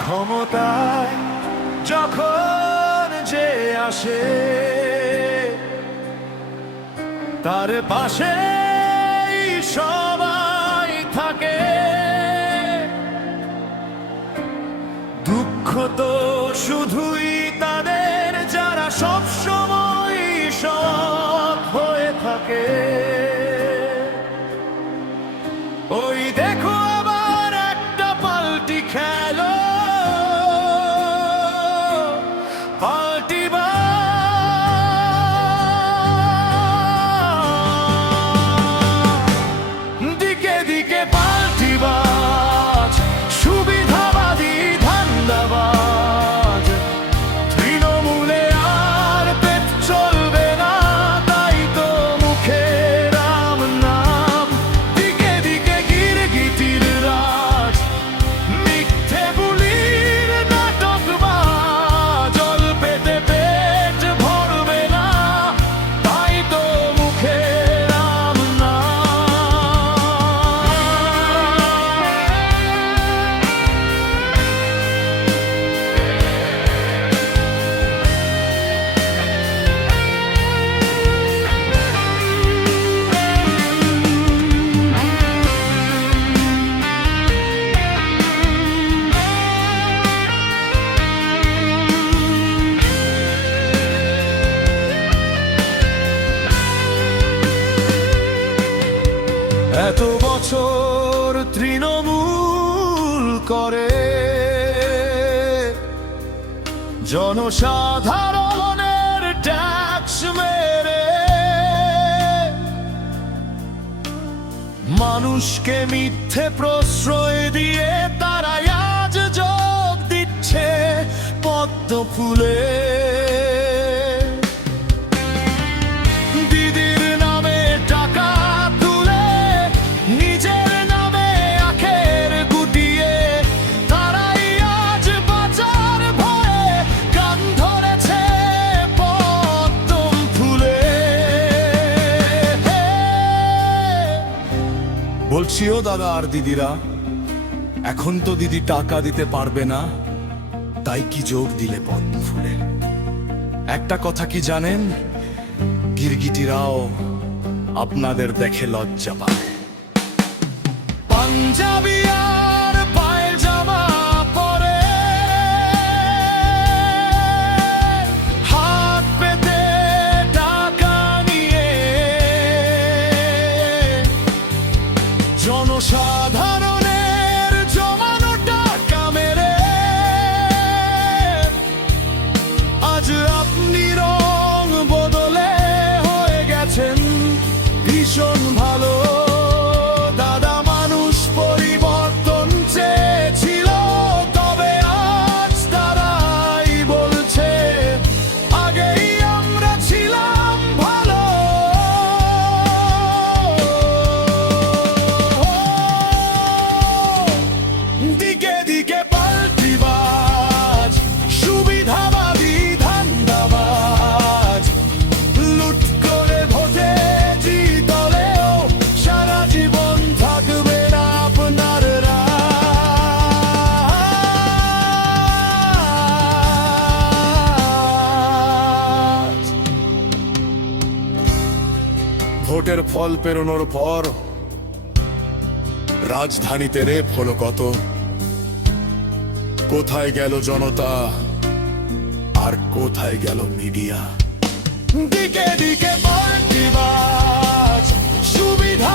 ক্ষমতায় যখন যে আসে তার পাশে সবাই থাকে। দুঃখ তো শুধুই তাদের যারা সব সময় সৎ হয়ে থাকে। ওই দেখো আবার একটা পাল্টি খেলো, দিকে দিকে পাল্টিবাজ, সুবিধাবাদী ধান্দাবাজ। তৃণমূলে আর পেট চলবে না, তাই তো মুখে রাম নাম। দিকে দিকে গিরগিটির রাজ, মিথ্যে বুলির নাটকবাজ। জল পেতে পেট ভরবে না, তাই তো মুখে রাম এত বছর তৃণমূল করে জনসাধারণের ট্যাক্স মেরে মানুষকে মিথ্যে প্রশ্রয় দিয়ে তারা আজ যোগ দিচ্ছে পদ্ম ফুলে। দিদির নামে টাকা তুলে নিজের নামে আখের গুটিয়ে তারাই আজ বাজার ভয়ে গান ধরেছে পদ্ম ফুলে। বলছি ও দাদা আর দিদিরা, এখন তো দিদি টাকা দিতে পারবে না, তাই কি যোগ দিলে পদ্ম ফুলে? একটা কথা কি জানেন, গিরগিটিরাও আপনাদের দেখে লজ্জা পায়। পাঞ্জাবি আর পায়জামা পরে হাত পেতে টাকা নিয়ে জনসাধারণের জমানো টাকা মেরে আজ আপনি রং বদলে হয়ে গেছেন ভীষণ ভালো। দাদা মানুষ পরিবর্তন চেয়েছিল, তবে আজ তারাই বলছে আগেই আমরা ছিলাম ভালো। দিকে দিকে পাল্টিবাজ, সুবিধাবাদী ধান্দাবাজ। লুট করে ভোটে জিতলেও সারা জীবন থাকবে না আপনার রাজ। ভোটের ফল পেরোনোর পর রাজধানীতে রেপ হলো কত। কোথায় গেল জনতা আর কোথায় গেল মিডিয়া? দিকে দিকে পাল্টিবাজ, সুবিধা